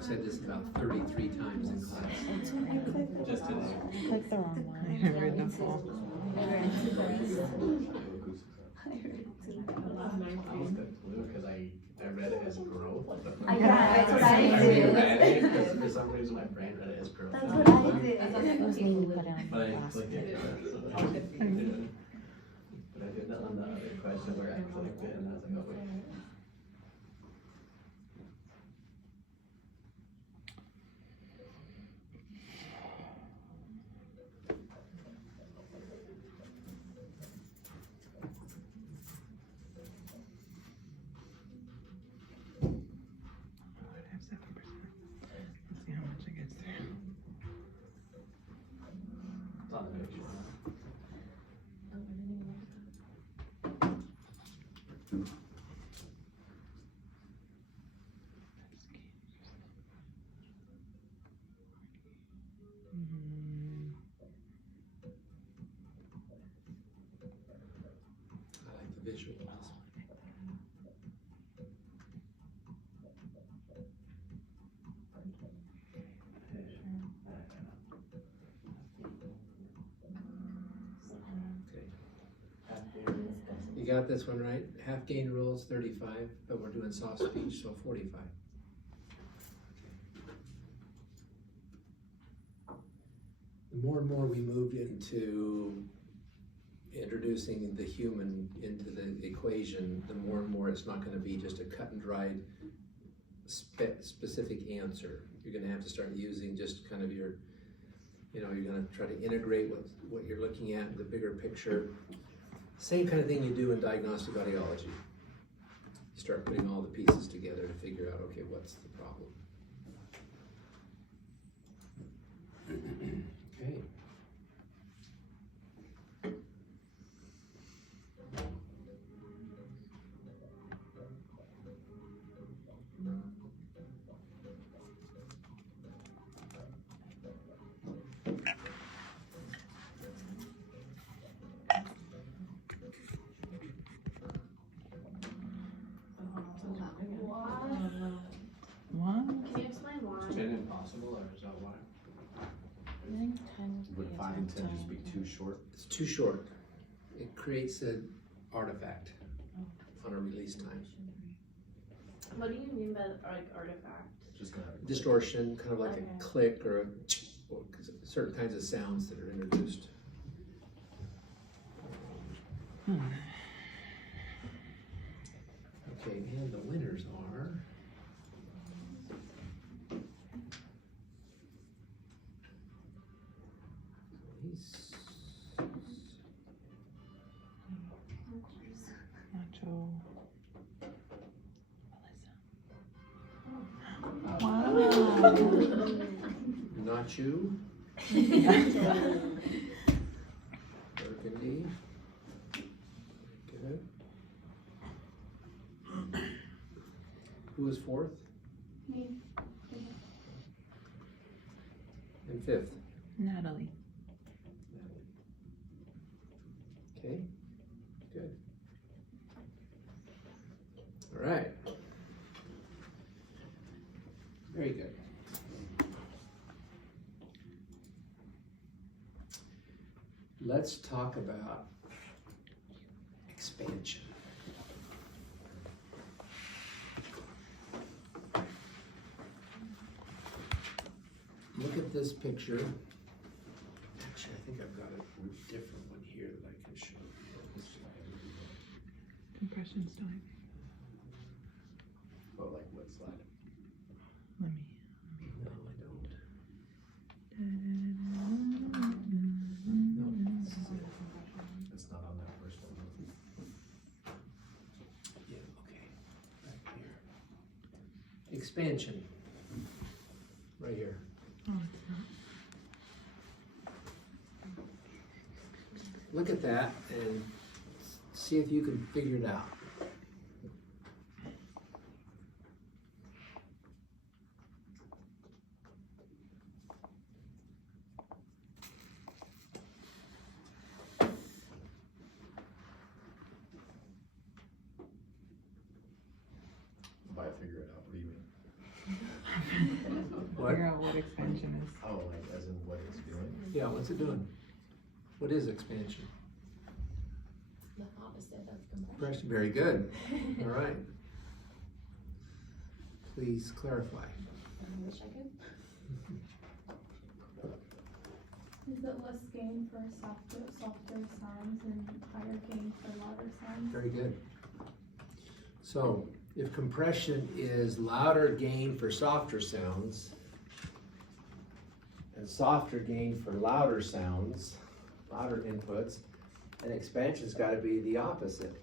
I've said this about 33 times in class. Just today. I clicked the wrong one. I read the full. Because I read it as growth. Yeah, that's what I I did. reread it because for some reason my brain read it as growth. That's what I did. It was me who put it on But I last clicked week. it. But I did that on the other question where I clicked it and I was like, oh wait. I have 7%. Let's see how much it gets there. It's on the picture. I like the visuals. You got this one right? Half gain rules 35, but we're doing soft speech, so 45. The more and more we moved into introducing the human into the equation, the more and more it's not going to be just a cut and dried specific answer. You're going to have to start using just kind of your, you're going to try to integrate what you're looking at, the bigger picture. Same kind of thing you do in diagnostic audiology. You start putting all the pieces together to figure out, okay, what's the problem? Okay. What? Can you explain why? Is 10 impossible or is that why? I think 10 would Would be 5 and 10 just be too short? It's too short. It creates an artifact on a release time. What do you mean by like artifact? Just gonna have a Distortion, kind of like Okay. a click or certain kinds of sounds that are introduced. Okay, and the winners are. Nacho. Wow. Not you. Burgundy. Good. Who was fourth? Me. And fifth? Natalie. Okay, good. All right. Very good. Let's talk about expansion. Look at this picture. Actually, I think I've got a different one here that I can show you. Compression time. Oh, like what slide? Let me. No, I don't. It's not on that first one. Yeah, okay. Right here. Expansion. Right here. Oh, it's not. Look at that and see if you can figure it out. By figure it out, what do you mean? What? Figure out what expansion is. Oh, like as in what it's doing? Yeah, what's it doing? What is expansion? The opposite of compression. Compression, very good. All right. Please clarify. I wish I could. Is it less gain for softer sounds and higher gain for louder sounds? Very good. So, if compression is louder gain for softer sounds and softer gain for louder sounds, louder inputs, then expansion's gotta be the opposite.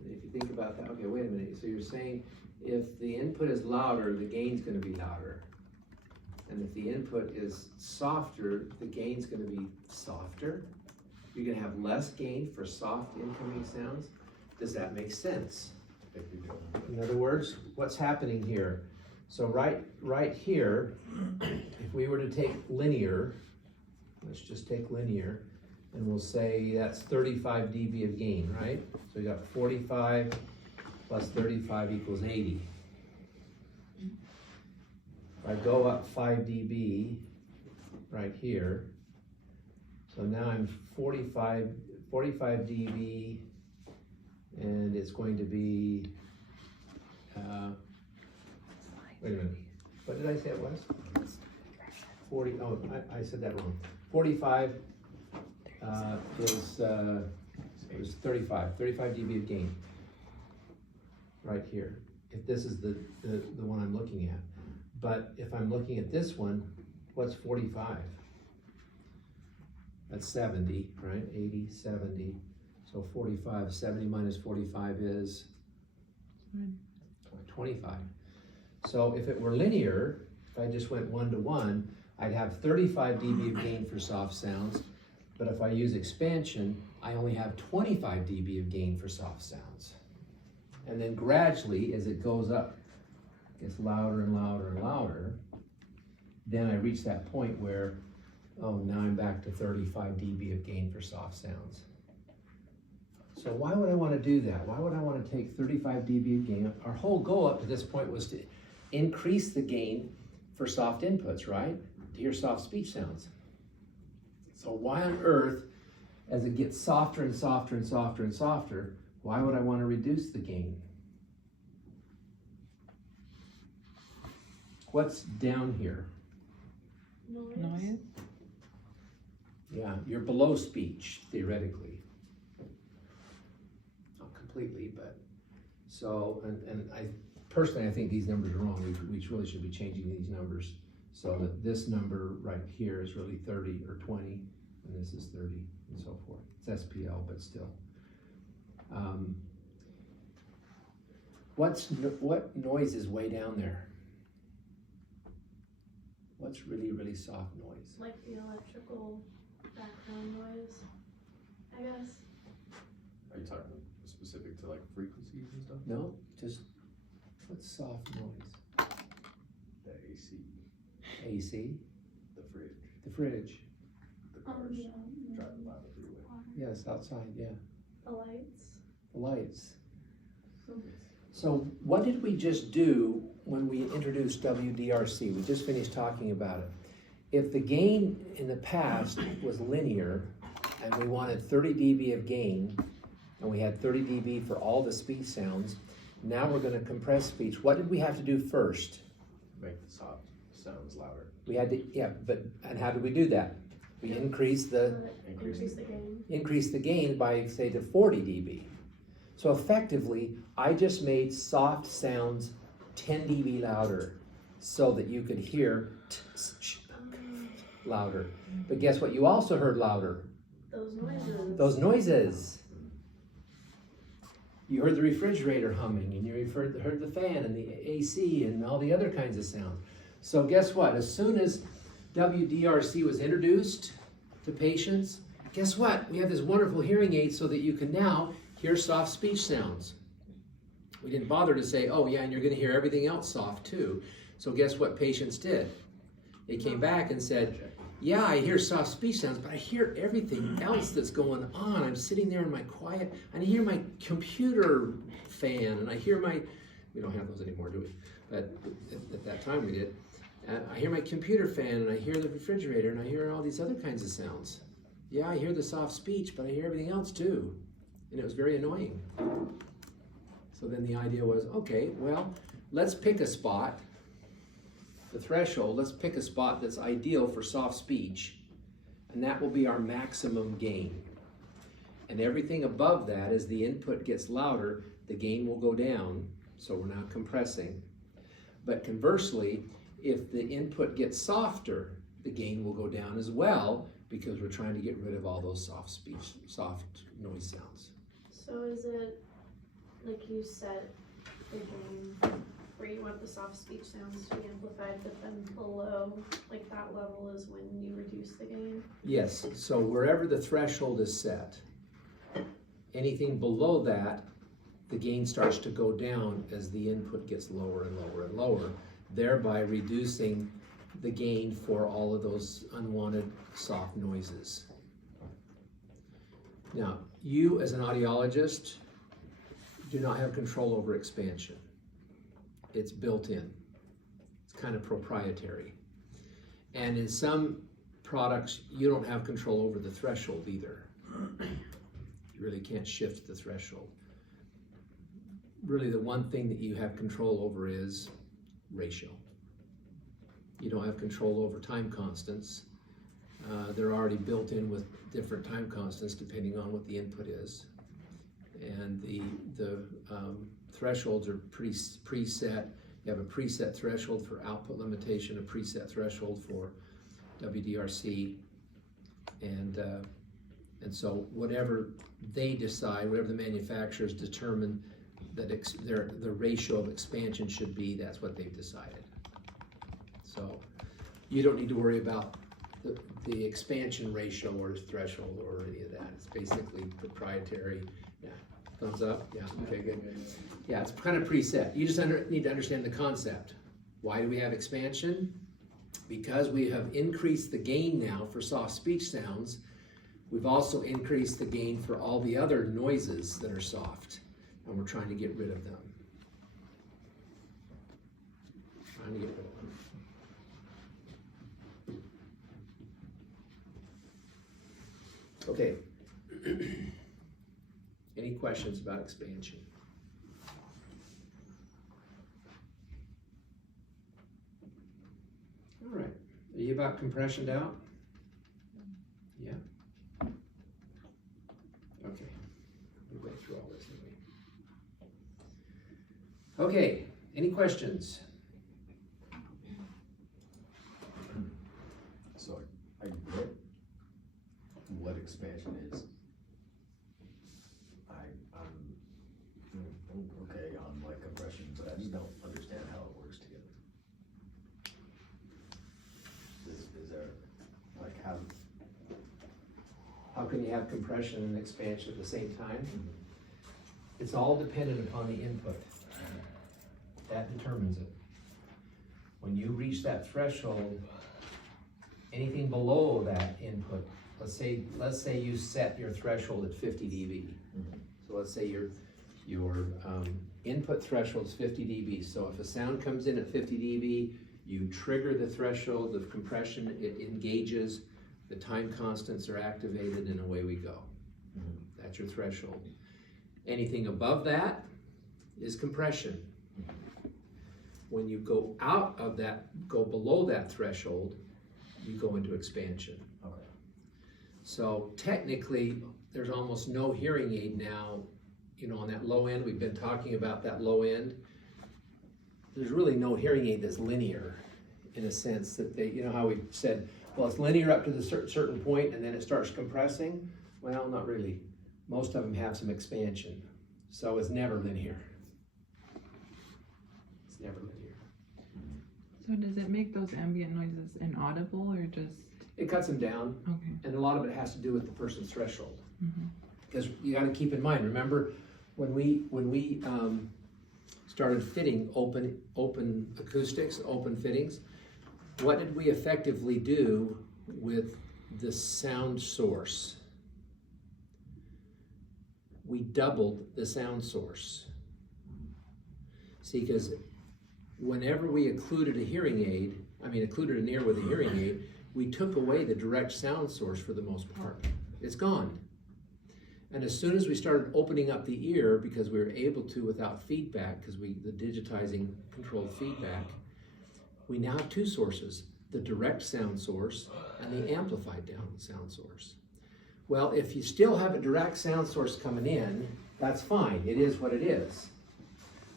And if you think about that, okay, wait a minute, so you're saying if the input is louder, the gain's gonna be louder. And if the input is softer, the gain's gonna be softer. You're gonna have less gain for soft incoming sounds. Does that make sense? If you do. In other words, what's happening here? So right here, if we were to take linear, let's just take linear, and we'll say that's 35 dB of gain, right? So we got 45 plus 35 equals 80. If I go up 5 dB right here, so now I'm 45 dB, and it's going to be, wait a minute, what did I say it was? 40, oh, I said that wrong. 45 it was 35 dB of gain, right here, if this is the one I'm looking at. But if I'm looking at this one, what's 45? That's 70, right? 80, 70. So 45, 70 minus 45 is 25. So if it were linear, if I just went 1 to 1, I'd have 35 dB of gain for soft sounds. But if I use expansion, I only have 25 dB of gain for soft sounds. And then gradually, as it goes up, gets louder and louder and louder, then I reach that point where, oh, now I'm back to 35 dB of gain for soft sounds. So why would I want to do that? Why would I want to take 35 dB of gain? Our whole goal up to this point was to increase the gain for soft inputs, right? To hear soft speech sounds. So why on earth, as it gets softer and softer and softer and softer, why would I want to reduce the gain? What's down here? Noise? Yeah, you're below speech, theoretically. Not completely, but, so, and I, personally, I think these numbers are wrong. We really should be changing these numbers so that this number right here is really 30 or 20, and this is 30, and so forth. It's SPL, but still. What noise is way down there? What's really, really soft noise? Like the electrical background noise, I guess. Are you talking specific to like frequencies and stuff? No, just what's soft noise? The AC, AC, the fridge, the fridge. the cars driving by the freeway. Yes, outside, yeah. The lights. The lights. So what did we just do when we introduced WDRC? We just finished talking about it. If the gain in the past was linear and we wanted 30 dB of gain and we had 30 dB for all the speech sounds, now we're going to compress speech. What did we have to do first? Make the soft sounds louder. We had to, yeah, but, and how did we do that? We increased the Increase the gain. by, say, to 40 dB. So effectively, I just made soft sounds 10 dB louder so that you could hear louder. But guess what? You also heard louder. Those noises. Those noises. You heard the refrigerator humming, and you heard the fan and the AC and all the other kinds of sounds. So guess what? As soon as WDRC was introduced to patients, guess what? We have this wonderful hearing aid so that you can now hear soft speech sounds. We didn't bother to say, oh yeah, and you're going to hear everything else soft too. So guess what patients did? They came back and said, yeah, I hear soft speech sounds, but I hear everything else that's going on. I'm sitting there in my quiet, and I hear my computer fan, and I hear my, we don't have those anymore, do we? at that time we did. I hear my computer fan, and I hear the refrigerator, and I hear all these other kinds of sounds. Yeah, I hear the soft speech, but I hear everything else too. And it was very annoying. So then the idea was, okay, well, let's pick a spot, the threshold, let's pick a spot that's ideal for soft speech, and that will be our maximum gain. And everything above that, as the input gets louder, the gain will go down, so we're not compressing. But conversely, if the input gets softer, the gain will go down as well, because we're trying to get rid of all those soft noise sounds. So is it, like you said, the gain where you want the soft speech sounds to be amplified, but then below, like that level is when you reduce the gain? Yes, so wherever the threshold is set, anything below that, the gain starts to go down as the input gets lower and lower and lower, thereby reducing the gain for all of those unwanted soft noises. Now, you as an audiologist do not have control over expansion. It's built in. It's kind of proprietary. And in some products, you don't have control over the threshold either. You really can't shift the threshold. Really, the one thing that you have control over is ratio. You don't have control over time constants. They're already built in with different time constants depending on what the input is. And the thresholds are preset. You have a preset threshold for output limitation, a preset threshold for WDRC, and so whatever they decide, whatever the manufacturers determine that the ratio of expansion should be, that's what they've decided. So you don't need to worry about the expansion ratio or threshold or any of that. It's basically proprietary. Yeah, thumbs up. Yeah, okay, good. Yeah, it's kind of preset. You just need to understand the concept. Why do we have expansion? Because we have increased the gain now for soft speech sounds. We've also increased the gain for all the other noises that are soft, and we're trying to get rid of them. Trying to get rid of them. Okay. Any questions about expansion? All right. Are you about compression out? Yeah. Okay. We went through all this, didn't we? Okay. Any questions? So I get what expansion is. I'm okay on like compression, but I just don't understand how it works together. Is there, like, How can you have compression and expansion at the same time? It's all dependent upon the input. That determines it. When you reach that threshold, anything below that input, let's say you set your threshold at 50 dB. So let's say your input threshold is 50 dB. So if a sound comes in at 50 dB, you trigger the threshold of compression, it engages, the time constants are activated, and away we go. That's your threshold. Anything above that is compression. When you go out of that, go below that threshold, you go into expansion. Okay. So technically, there's almost no hearing aid now, you know, on that low end. We've been talking about that low end. There's really no hearing aid that's linear, in a sense that they, you know how we said, well, it's linear up to the certain point and then it starts compressing. Well, not really. Most of them have some expansion. So it's never linear. It's never linear. So does it make those ambient noises inaudible or just? It cuts them down. Okay. And a lot of it has to do with the person's threshold. Mm-hmm. Because you got to keep in mind, remember when we started fitting open acoustics, open fittings, what did we effectively do with the sound source? We doubled the sound source. See, because whenever we occluded an ear with a hearing aid, we took away the direct sound source for the most part. It's gone. And as soon as we started opening up the ear, because we were able to without feedback, because the digitizing controlled feedback, we now have two sources, the direct sound source and the amplified down sound source. Well, if you still have a direct sound source coming in, that's fine, it is what it is.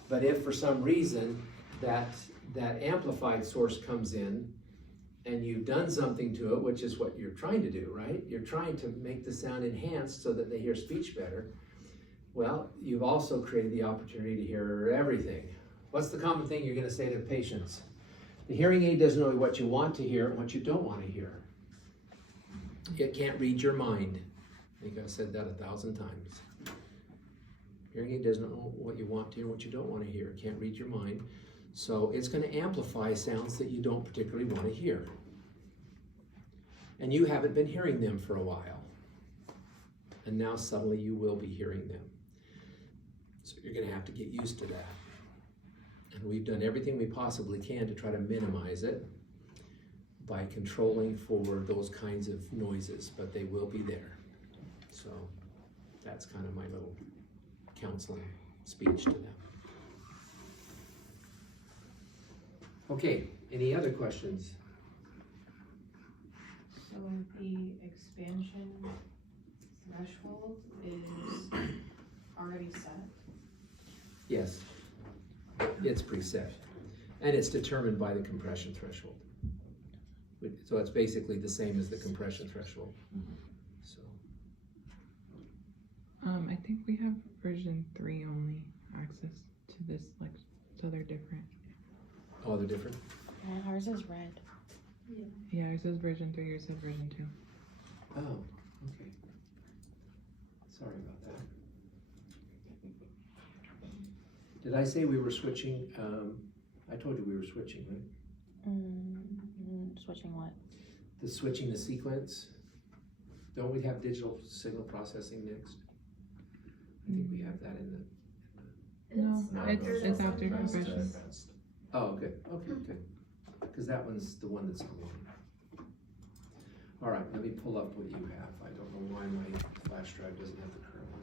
But if for some reason that amplified source comes in and you've done something to it, which is what you're trying to do, right? You're trying to make the sound enhanced so that they hear speech better. Well, you've also created the opportunity to hear everything. What's the common thing you're going to say to patients? The hearing aid doesn't know what you want to hear and what you don't want to hear. It can't read your mind. I think I've said that 1,000 times. Hearing aid doesn't know what you want to hear and what you don't want to hear. It can't read your mind. So it's going to amplify sounds that you don't particularly want to hear. And you haven't been hearing them for a while. And now suddenly you will be hearing them. So you're going to have to get used to that. And we've done everything we possibly can to try to minimize it by controlling for those kinds of noises, but they will be there. So that's kind of my little counseling speech to them. Okay, any other questions? So the expansion threshold is already set? Yes, it's preset. And it's determined by the compression threshold. So it's basically the same as the compression threshold. So. I think we have version 3 only access to this, like, so they're different. Oh, they're different? Yeah, ours is red. Yeah, it says version 3, yours says version 2. Oh, okay. Sorry about that. Did I say we were switching? I told you we were switching, right? Switching what? Switching the sequence. Don't we have digital signal processing next? I think we have that in the. No, it's after compression. Oh, good. Okay, good. Because that one's the one that's online. All right, let me pull up what you have. I don't know why my flash drive doesn't have the current one.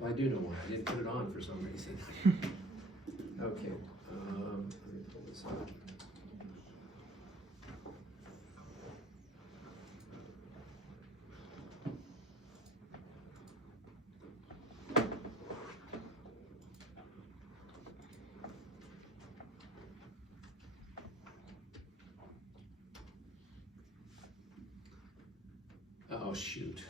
Well, I do know why. I didn't put it on for some reason. Okay, let me pull this up. Oh, shoot.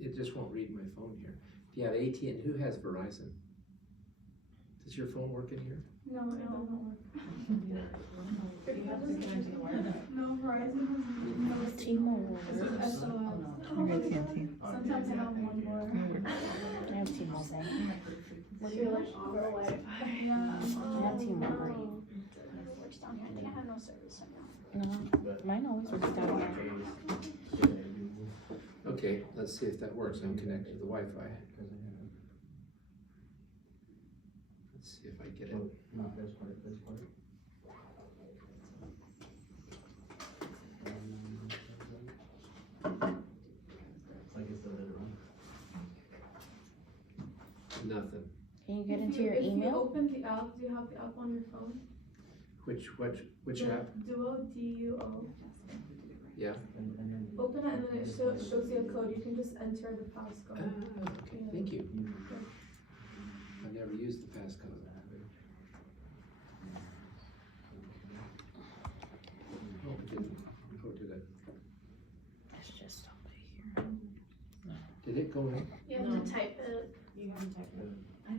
It just won't read my phone here. If you have AT&T, who has Verizon? Does your phone work in here? No, it doesn't work. You have to connect to the Wi-Fi. No, Verizon has no T-Mobile It's works. just SOS. I got TNT. Sometimes I have one more. I have T-Mobile. So you're like on the Wi-Fi. Yeah. I have T-Mobile. It works down here. I think I have no service right now. But No, mine always works down here. Okay, let's see if that works. I'm connected to the Wi-Fi. Let's see if I get it. Not this part, this part. Like it's the other one. Nothing. Can you get If into you- your If you email? open the app, do you have the app on your phone? Which The app? Duo, D-U-O. Yeah. And then Open it and then it shows you a code. You can just enter the Ah, passcode. okay, thank you. I've never used the passcode. Oh, it didn't. Oh, did it? It's just over here. Did it go in? You have to type it. You haven't typed it. I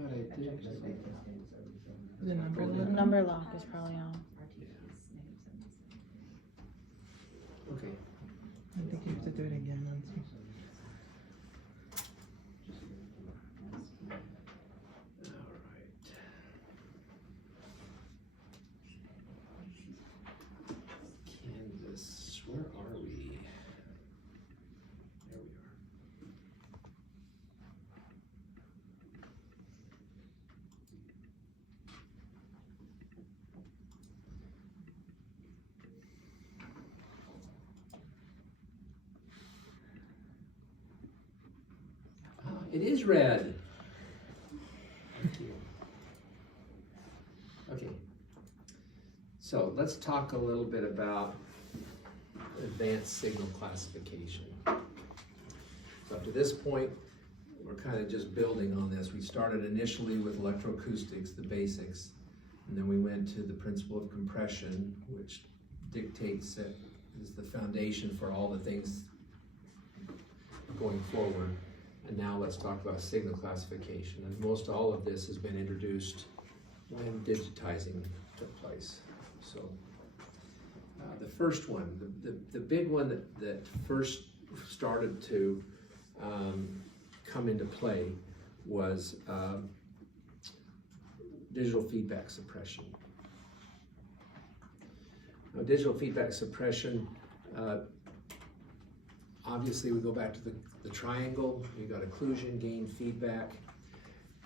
thought I did. The number Oh, The lock? number lock is probably on. Okay. I think you have to do it again once you. All right. Kansas, where are we? There we are. It is red. Thank you. Okay. So let's talk a little bit about advanced signal classification. So up to this point, we're kind of just building on this. We started initially with electroacoustics, the basics, and then we went to the principle of compression, which dictates that is the foundation for all the things going forward. And now let's talk about signal classification. And most all of this has been introduced when digitizing took place. So the first one, the big one that first started to come into play was digital feedback suppression. Now, digital feedback suppression, obviously we go back to the triangle. You got occlusion, gain, feedback,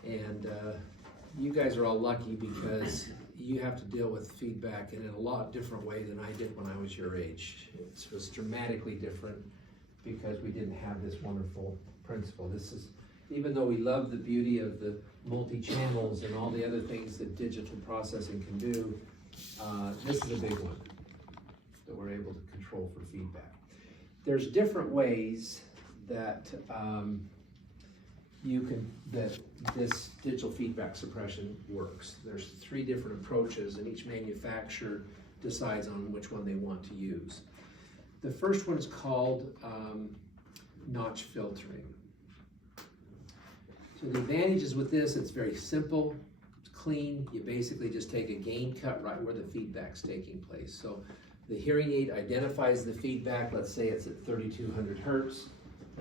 and you guys are all lucky because you have to deal with feedback in a lot different way than I did when I was your age. It was dramatically different because we didn't have this wonderful principle. This is, even though we love the beauty of the multi-channels and all the other things that digital processing can do, this is a big one that we're able to control for feedback. There's different ways that that this digital feedback suppression works. There's 3 different approaches, and each manufacturer decides on which one they want to use. The first one is called notch filtering. So the advantages with this, it's very simple, it's clean. You basically just take a gain cut right where the feedback's taking place. So the hearing aid identifies the feedback, let's say it's at 3200 hertz,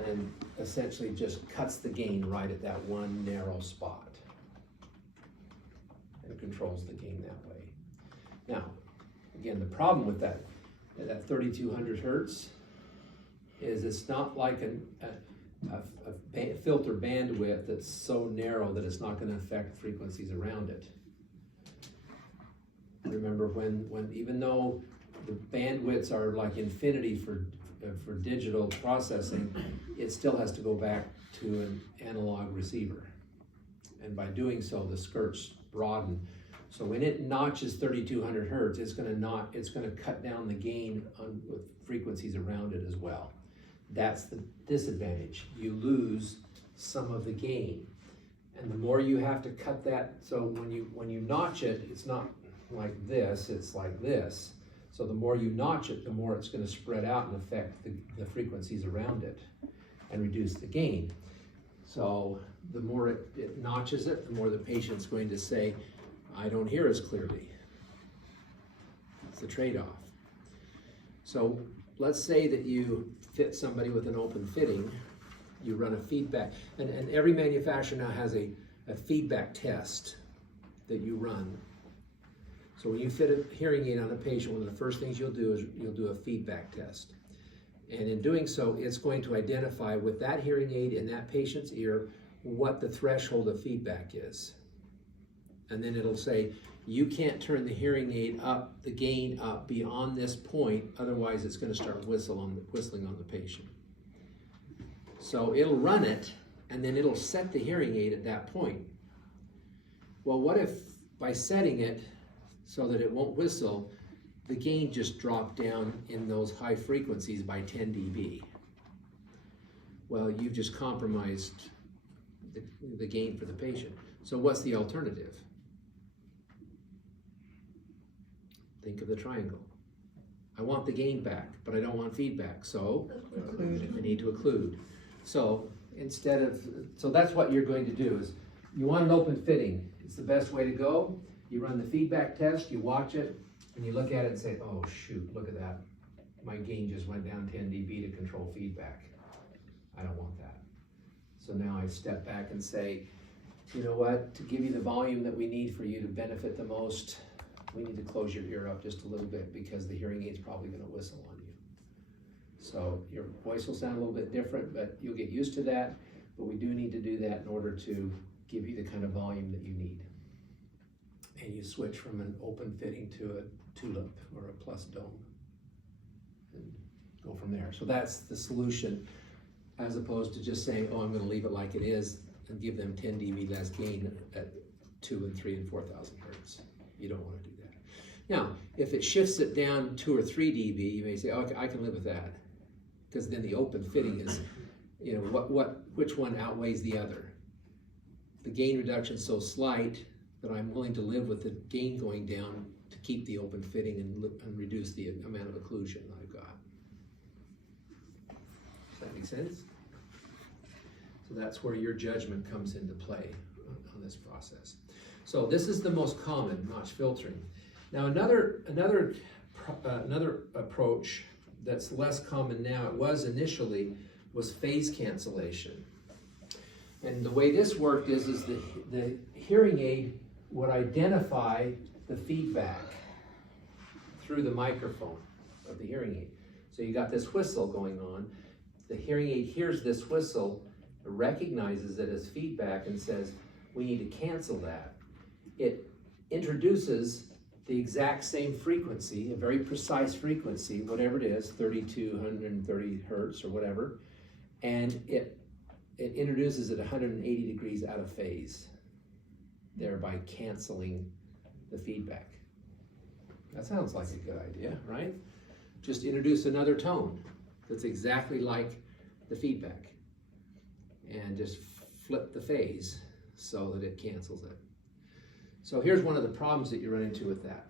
and essentially just cuts the gain right at that one narrow spot and controls the gain that way. Now, again, the problem with that 3200 hertz is it's not like a filter bandwidth that's so narrow that it's not going to affect frequencies around it. Remember when even though the bandwidths are like infinity for digital processing, it still has to go back to an analog receiver. And by doing so, the skirts broaden. So when it notches 3200 hertz, it's going to cut down the gain with frequencies around it as well. That's the disadvantage. You lose some of the gain. And the more you have to cut that, so when you notch it, it's not like this, it's like this. So the more you notch it, the more it's going to spread out and affect the frequencies around it and reduce the gain. So the more it notches it, the more the patient's going to say, I don't hear as clearly. It's the trade-off. So let's say that you fit somebody with an open fitting, you run a feedback, and every manufacturer now has a feedback test that you run. So when you fit a hearing aid on a patient, one of the first things you'll do is you'll do a feedback test. And in doing so, it's going to identify with that hearing aid in that patient's ear what the threshold of feedback is. And then it'll say, you can't turn the hearing aid up, the gain up beyond this point, otherwise it's going to start whistling on the patient. So it'll run it, and then it'll set the hearing aid at that point. Well, what if by setting it so that it won't whistle, the gain just dropped down in those high frequencies by 10 dB? Well, you've just compromised the gain for the patient. So what's the alternative? Think of the triangle. I want the gain back, but I don't want feedback, so I need to occlude. So so that's what you're going to do is, you want an open fitting. It's the best way to go. You run the feedback test, you watch it, and you look at it and say, oh shoot, look at that. My gain just went down 10 dB to control feedback. I don't want that. So now I step back and say, you know what, to give you the volume that we need for you to benefit the most, we need to close your ear up just a little bit because the hearing aid's probably going to whistle on you. So your voice will sound a little bit different, but you'll get used to that. But we do need to do that in order to give you the kind of volume that you need. And you switch from an open fitting to a tulip or a plus dome and go from there. So that's the solution. as opposed to just saying, oh, I'm gonna leave it like it is and give them 10 dB less gain at 2 and 3 and 4,000 hertz. You don't wanna do that. Now, if it shifts it down 2 or 3 dB, you may say, okay, I can live with that. Because then the open fitting is, you know, which one outweighs the other? The gain reduction is so slight that I'm willing to live with the gain going down to keep the open fitting and reduce the amount of occlusion that I've got. Does that make sense? So that's where your judgment comes into play on this process. So this is the most common notch filtering. Now another approach that's less common now, it was initially, was phase cancellation. And the way this worked is the hearing aid would identify the feedback through the microphone of the hearing aid. So you got this whistle going on. The hearing aid hears this whistle, recognizes it as feedback and says, we need to cancel that. It introduces the exact same frequency, a very precise frequency, whatever it is, 3230 hertz or whatever, and it introduces it 180 degrees out of phase, thereby canceling the feedback. That sounds like a good idea, right? Just introduce another tone that's exactly like the feedback and just flip the phase so that it cancels it. So here's one of the problems that you run into with that.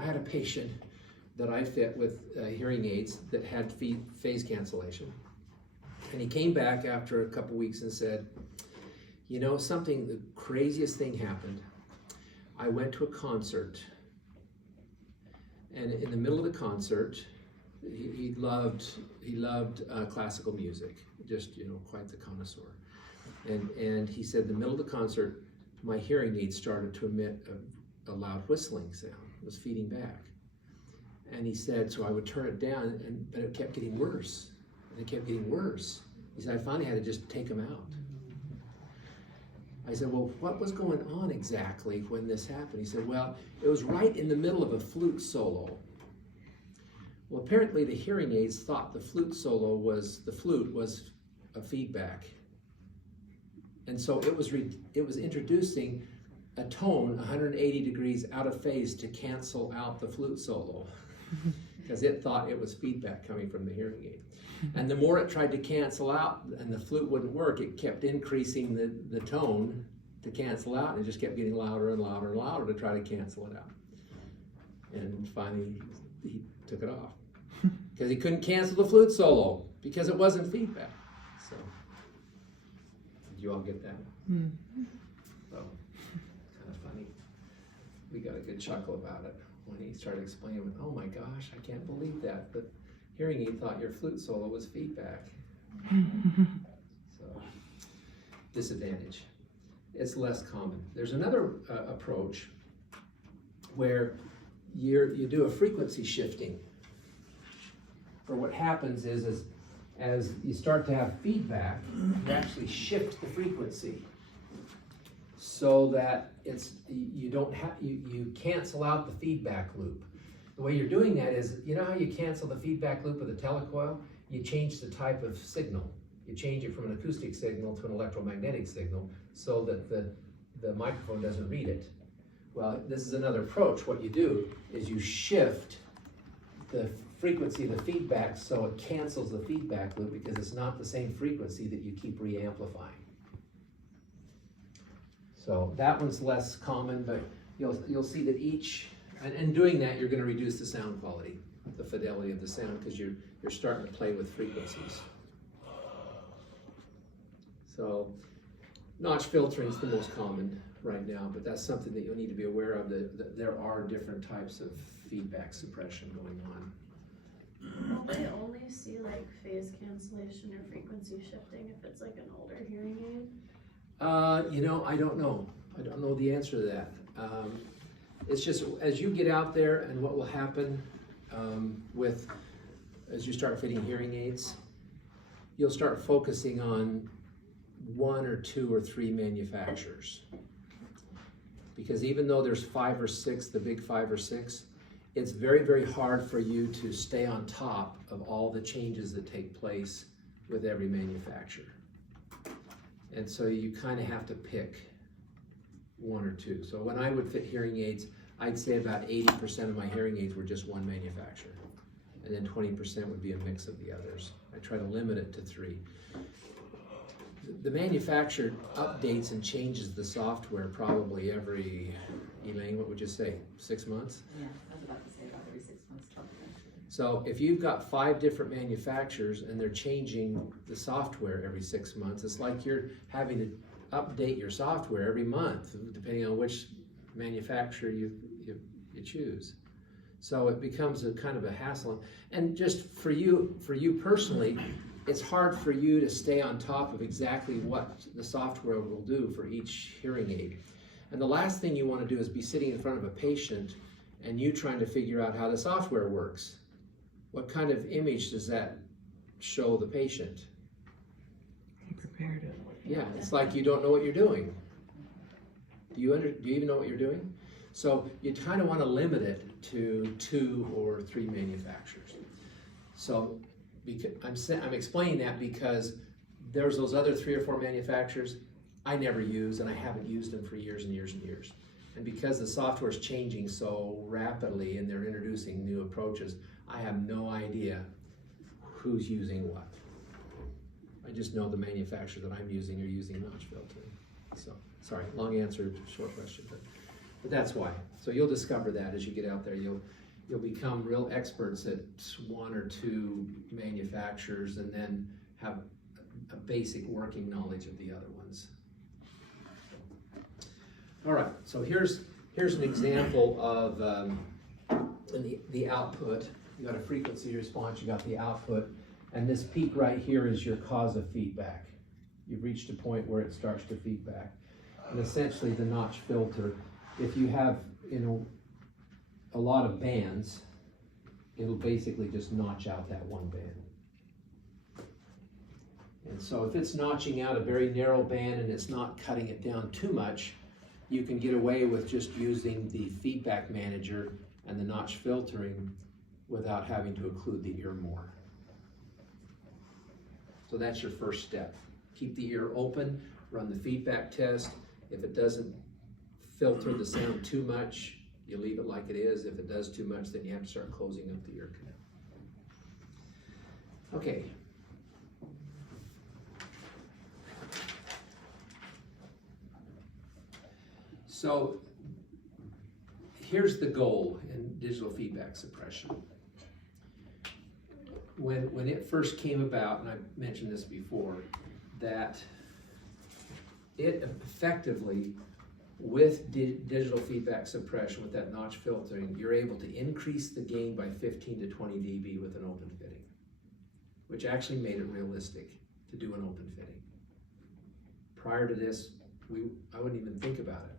I had a patient that I fit with hearing aids that had phase cancellation. And he came back after a couple weeks and said, you know, the craziest thing happened. I went to a concert, and in the middle of the concert, he loved classical music, just, you know, quite the connoisseur. And he said, in the middle of the concert, my hearing aid started to emit a loud whistling sound. It was feeding back. And he said, so I would turn it down, but it kept getting worse. And it kept getting worse. He said, I finally had to just take them out. I said, well, what was going on exactly when this happened? He said, well, it was right in the middle of a flute solo. Well, apparently the hearing aids thought the flute was a feedback. And so it was introducing a tone 180 degrees out of phase to cancel out the flute solo because it thought it was feedback coming from the hearing aid. And the more it tried to cancel out and the flute wouldn't work, it kept increasing the tone to cancel out, and it just kept getting louder and louder and louder to try to cancel it out. And finally he took it off because he couldn't cancel the flute solo because it wasn't feedback. So did you all get that? So kind of funny. We got a good chuckle about it when he started explaining, oh my gosh, I can't believe that. But hearing aid thought your flute solo was feedback. So, disadvantage. It's less common. There's another approach where you do a frequency shifting. Or what happens is as you start to have feedback, you actually shift the frequency so that you cancel out the feedback loop. The way you're doing that is, you know how you cancel the feedback loop of the telecoil? You change the type of signal. You change it from an acoustic signal to an electromagnetic signal so that the microphone doesn't read it. Well, this is another approach. What you do is you shift the frequency of the feedback so it cancels the feedback loop because it's not the same frequency that you keep re-amplifying. So that one's less common, but you'll see that and doing that, you're going to reduce the sound quality, the fidelity of the sound, because you're starting to play with frequencies. So notch filtering is the most common right now, but that's something that you'll need to be aware of, that there are different types of feedback suppression going on. Will they only see like phase cancellation or frequency shifting if it's like an older hearing aid? You know, I don't know. I don't know the answer to that. It's just as you get out there and what will happen as you start fitting hearing aids, you'll start focusing on 1 or 2 or 3 manufacturers. Because even though there's 5 or 6, the big 5 or 6, it's very, very hard for you to stay on top of all the changes that take place with every manufacturer. And so you kind of have to pick one or two. So when I would fit hearing aids, I'd say about 80% of my hearing aids were just one manufacturer. And then 20% would be a mix of the others. I try to limit it to 3. The manufacturer updates and changes the software probably every, Elaine, what would you say, 6 months? Yeah, I was about to say about every 6 months, probably. So if you've got 5 different manufacturers and they're changing the software every 6 months, it's like you're having to update your software every month, depending on which manufacturer you choose. So it becomes a kind of a hassle. And just for you personally, it's hard for you to stay on top of exactly what the software will do for each hearing aid. And the last thing you want to do is be sitting in front of a patient and you trying to figure out how the software works. What kind of image does that show the patient? He prepared it. Yeah, it's like you don't know what you're doing. Do you even know what you're doing? So you kind of want to limit it to 2 or 3 manufacturers. So I'm explaining that because there's those other 3 or 4 manufacturers I never use, and I haven't used them for years and years and years. And because the software is changing so rapidly and they're introducing new approaches, I have no idea who's using what. I just know the manufacturer that I'm using are using notch filtering. So, sorry, long answer, short question, but that's why. So you'll discover that as you get out there. You'll become real experts at 1 or 2 manufacturers and then have a basic working knowledge of the other ones. All right, so here's an example of the output. You got a frequency response, you got the output, and this peak right here is your cause of feedback. You've reached a point where it starts to feedback. And essentially the notch filter, if you have, a lot of bands, it'll basically just notch out that one band. And so if it's notching out a very narrow band and it's not cutting it down too much, you can get away with just using the feedback manager and the notch filtering without having to occlude the ear more. So that's your first step. Keep the ear open, run the feedback test. If it doesn't filter the sound too much, you leave it like it is. If it does too much, then you have to start closing up the ear canal. Okay. So here's the goal in digital feedback suppression. When it first came about, and I mentioned this before, that it effectively, with digital feedback suppression, with that notch filtering, you're able to increase the gain by 15 to 20 dB with an open fitting, which actually made it realistic to do an open fitting. Prior to this, I wouldn't even think about it.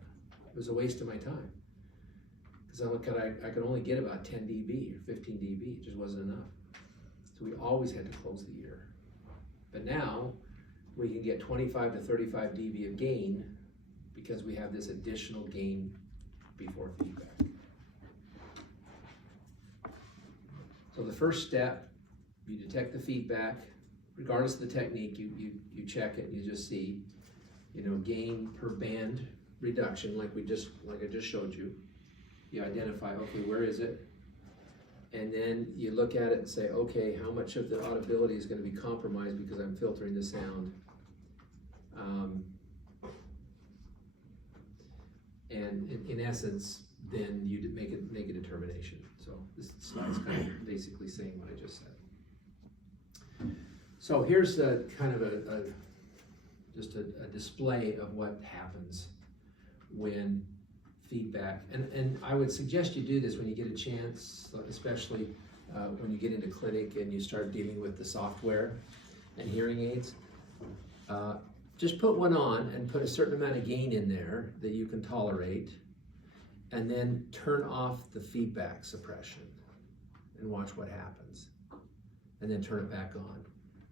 It was a waste of my time. Because I could only get about 10 dB or 15 dB, it just wasn't enough. So we always had to close the ear. But now, we can get 25 to 35 dB of gain because we have this additional gain before feedback. So the first step, you detect the feedback. Regardless of the technique, you check it and you just see, gain per band reduction like I just showed you. You identify, okay, where is it? And then you look at it and say, okay, how much of the audibility is going to be compromised because I'm filtering the sound? And in essence, then you make a determination. So this slide's kind of basically saying what I just said. So here's a kind of just a display of what happens when feedback, and I would suggest you do this when you get a chance, especially when you get into clinic and you start dealing with the software and hearing aids. Just put one on and put a certain amount of gain in there that you can tolerate, and then turn off the feedback suppression and watch what happens, and then turn it back on.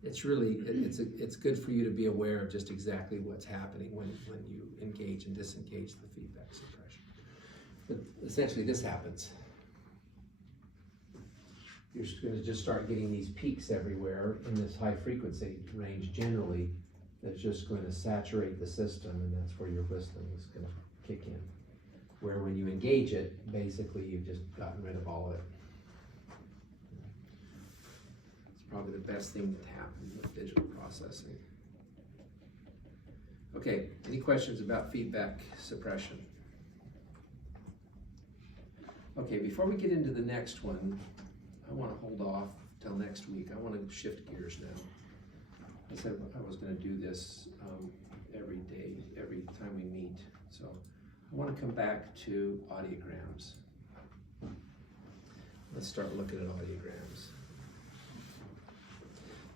It's really, it's good for you to be aware of just exactly what's happening when you engage and disengage the feedback suppression. But essentially this happens. you're gonna just start getting these peaks everywhere in this high frequency range generally. That's just going to saturate the system, and that's where your whistling is gonna kick in. Where when you engage it, basically you've just gotten rid of all of it. It's probably the best thing that happened with digital processing. Okay, any questions about feedback suppression? Okay, before we get into the next one, I wanna hold off till next week. I wanna shift gears now. I said I was gonna do this every day, every time we meet. So I wanna come back to audiograms. Let's start looking at audiograms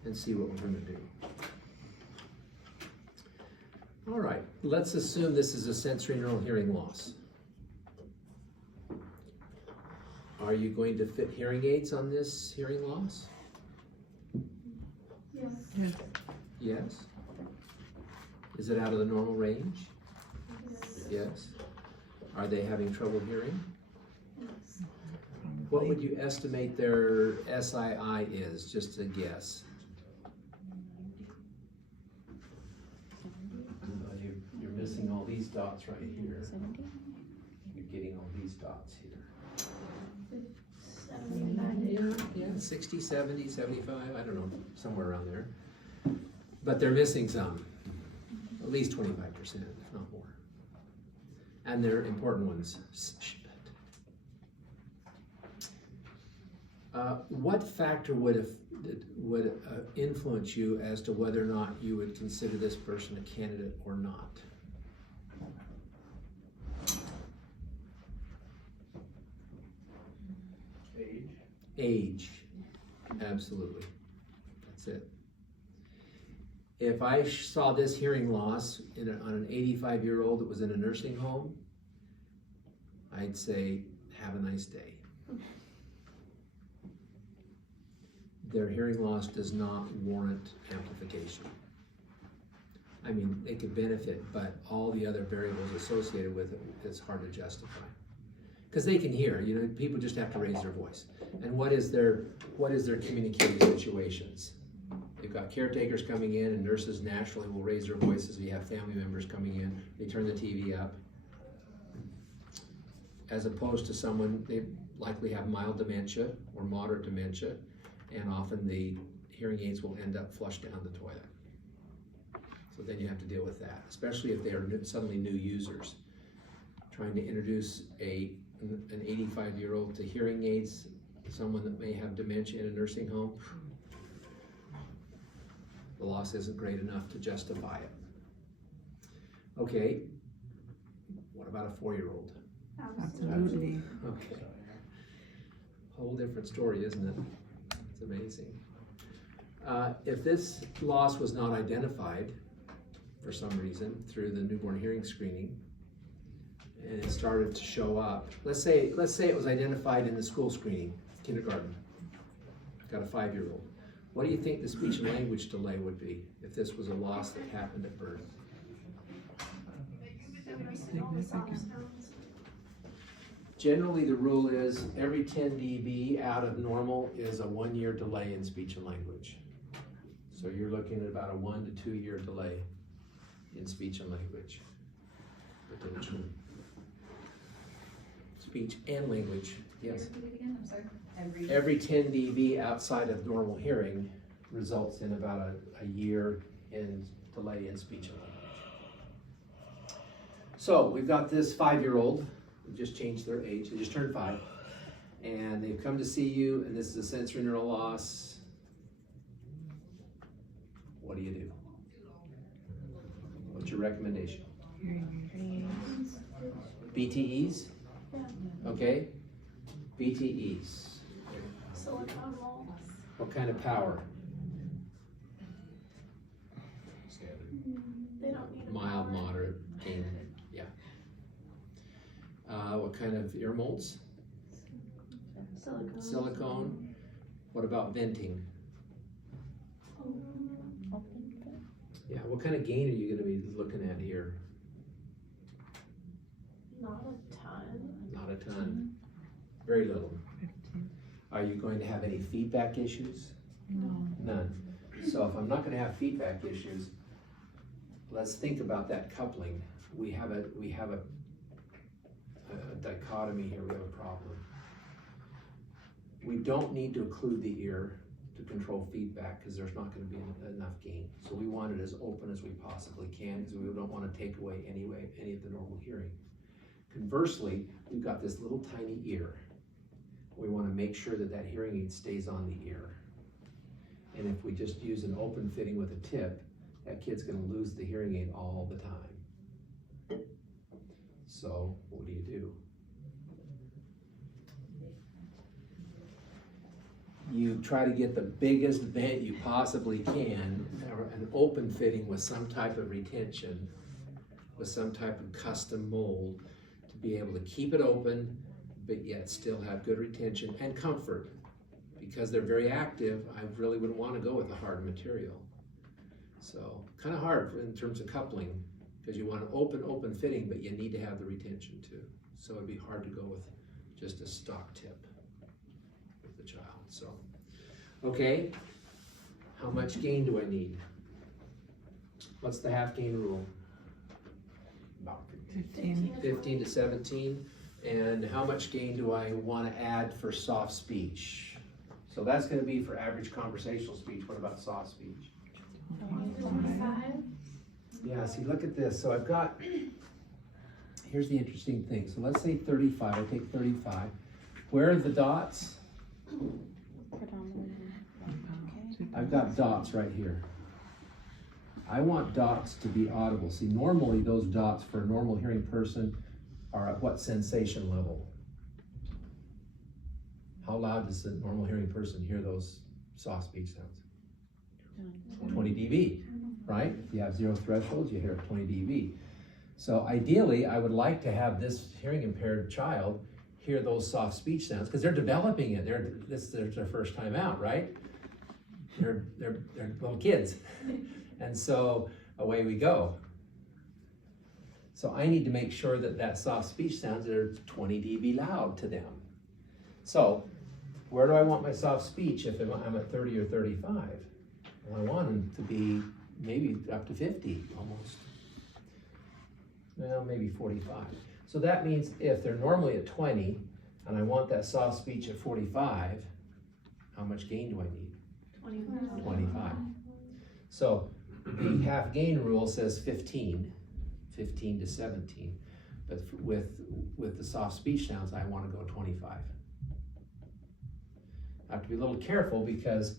and see what we're gonna do. All right, let's assume this is a sensory neural hearing loss. Are you going to fit hearing aids on this hearing loss? Yes. Yes. Yes? Is it out of the normal range? Yes. Yes. Are they having trouble hearing? Yes. What would you estimate their SII is, just a guess? You're missing all these dots right here. You're getting all these dots here. 79. Yeah, 60, 70, 75, I don't know, somewhere around there. But they're missing some, at least 25%, if not more. And they're important ones. What factor would influence you as to whether or not you would consider this person a candidate or not? Age, absolutely. That's it. If I saw this hearing loss on an 85-year-old that was in a nursing home, I'd say, have a nice day. Their hearing loss does not warrant amplification. I mean, they could benefit, but all the other variables associated with it, it's hard to justify. Because they can hear, you know, people just have to raise their voice. And what is their communicating situations? They've got caretakers coming in, and nurses naturally will raise their voices. You have family members coming in, they turn the TV up. As opposed to someone, they likely have mild dementia or moderate dementia, and often the hearing aids will end up flushed down the toilet. So then you have to deal with that, especially if they are suddenly new users. Trying to introduce an 85-year-old to hearing aids, someone that may have dementia in a nursing home, the loss isn't great enough to justify it. Okay, what about a 4-year-old? Absolutely. Okay. Whole different story, isn't it? It's amazing. If this loss was not identified for some reason through the newborn hearing screening, and it started to show up, let's say it was identified in the school screening, kindergarten, got a 5-year-old. What do you think the speech and language delay would be if this was a loss that happened at birth? Generally, the rule is every 10 dB out of normal is a 1-year delay in speech and language. So you're looking at about a 1 to 2 year delay in speech and language potential. Speech and language, yes. Repeat it again, I'm sorry. Every 10 dB outside of normal hearing results in about a year in delay in speech and language. So we've got this 5-year-old. We've just changed their age. They just turned 5. And they've come to see you, and this is a sensory neural loss. What do you do? What's your recommendation? BTEs? Yeah. Okay. BTEs. Silicone roll. What kind of power? They don't need a Mild, power. moderate, gain, yeah. What kind of ear molds? Silicone. Silicone. What about venting? Yeah, what kind of gain are you gonna be looking at here? Not a ton. Not a ton, very little. Are you going to have any feedback issues? No. None. So if I'm not gonna have feedback issues, let's think about that coupling. We have a dichotomy here, we have a problem. We don't need to occlude the ear to control feedback because there's not gonna be enough gain. So we want it as open as we possibly can because we don't wanna take away any of the normal hearing. Conversely, we've got this little tiny ear. We wanna make sure that that hearing aid stays on the ear. And if we just use an open fitting with a tip, that kid's gonna lose the hearing aid all the time. So what do you do? You try to get the biggest vent you possibly can, or an open fitting with some type of retention, with some type of custom mold, to be able to keep it open, but yet still have good retention and comfort. Because they're very active, I really wouldn't want to go with a hard material. So, kind of hard in terms of coupling, because you want an open fitting, but you need to have the retention too. So it'd be hard to go with just a stock tip with the child. So, okay, how much gain do I need? What's the half gain rule? About 15. 15 to 17. And how much gain do I want to add for soft speech? So that's going to be for average conversational speech. What about soft speech? 25. Yeah, see, look at this. So I've got, here's the interesting thing. So let's say 35, I take 35. Where are the dots? I've got dots right here. I want dots to be audible. See, normally those dots for a normal hearing person are at what sensation level? How loud does a normal hearing person hear those soft speech sounds? 20 dB, right? If you have zero thresholds, you hear it 20 dB. So ideally, I would like to have this hearing impaired child hear those soft speech sounds because they're developing it. This is their first time out, right? They're little kids. And so away we go. So I need to make sure that that soft speech sounds are 20 dB loud to them. So where do I want my soft speech if I'm at 30 or 35? Well, I want them to be maybe up to 50 almost. Well, maybe 45. So that means if they're normally at 20 and I want that soft speech at 45, how much gain do I need? 25. So the half gain rule says 15 to 17, but with the soft speech sounds, I want to go 25. I have to be a little careful because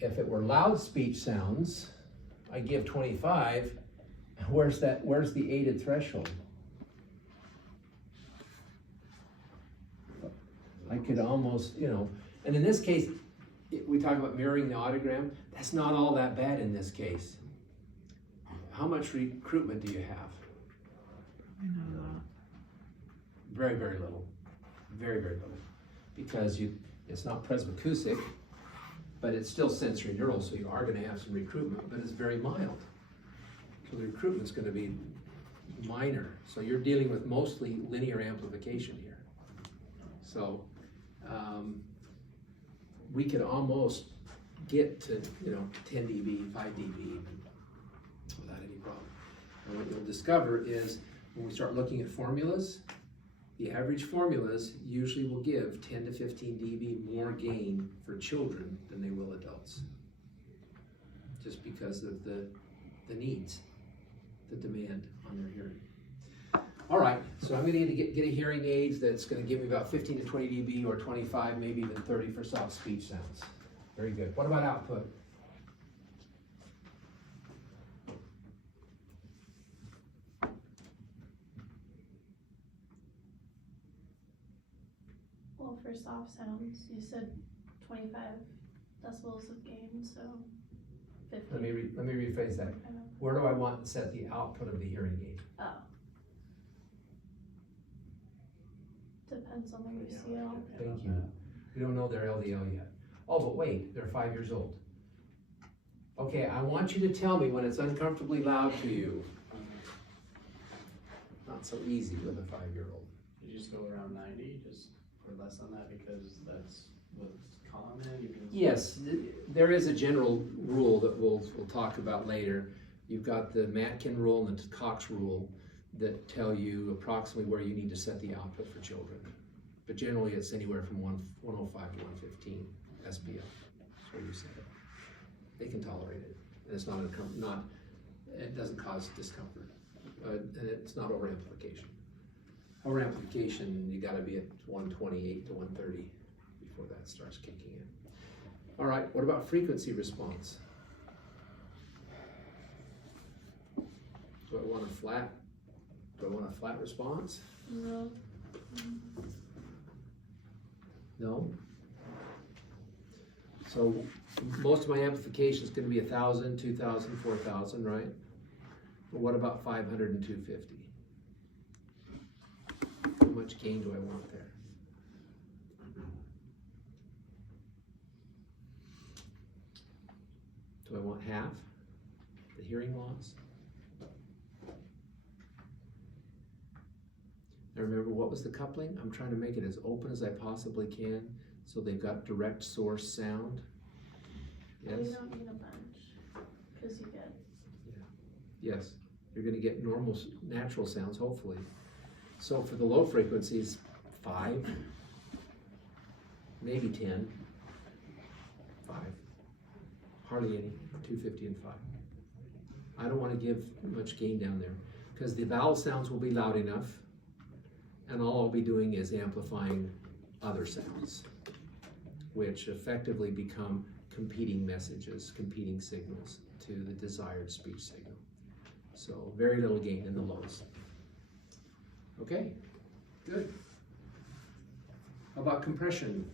if it were loud speech sounds, I give 25. Where's the aided threshold? I could almost, and in this case, we talk about mirroring the audiogram. That's not all that bad in this case. How much recruitment do you have? Probably not a lot. Very, very little. Very, very little. Because it's not presboacusic, but it's still sensory neural, so you are going to have some recruitment, but it's very mild. So the recruitment's going to be minor. So you're dealing with mostly linear amplification here. So we could almost get to 10 dB, 5 dB even without any problem. And what you'll discover is when we start looking at formulas, the average formulas usually will give 10 to 15 dB more gain for children than they will adults. Just because of the needs, the demand on their hearing. All right, so I'm going to get a hearing aid that's going to give me about 15 to 20 dB or 25, maybe even 30 for soft speech sounds. Very good. What about output? Well, for soft sounds, you said 25 decibels of gain, so 50. Let me rephrase that. Where do I want to set the output of the hearing aid? Oh. Depends on the UCL. Thank you. We don't know their LDL yet. Oh, but wait, they're 5 years old. Okay, I want you to tell me when it's uncomfortably loud to you. Not so easy with a 5-year-old. You just go around 90, just or less than that, because that's what's common, you can. Yes, there is a general rule that we'll talk about later. You've got the Matkin rule and the Cox rule that tell you approximately where you need to set the output for children. But generally, it's anywhere from 105 to 115 SPL. That's where you set it. They can tolerate it, and it's it doesn't cause discomfort, and it's not over amplification. Over amplification, you got to be at 128 to 130 before that starts kicking in. All right, what about frequency response? Do I want a flat response? No. No? So most of my amplification is going to be 1,000, 2,000, 4,000, right? But what about 500 and 250? How much gain do I want there? Do I want half the hearing loss? Now remember, what was the coupling? I'm trying to make it as open as I possibly can, so they've got direct source sound. Yes? You don't need a bunch, cause you get, Yes, you're gonna get normal, natural sounds, hopefully. So for the low frequencies, 5, maybe 10, 5, hardly any, 250 and 5. I don't wanna give much gain down there, because the vowel sounds will be loud enough, and all I'll be doing is amplifying other sounds, which effectively become competing messages, competing signals to the desired speech signal. So very little gain in the lows. Okay, good. How about compression?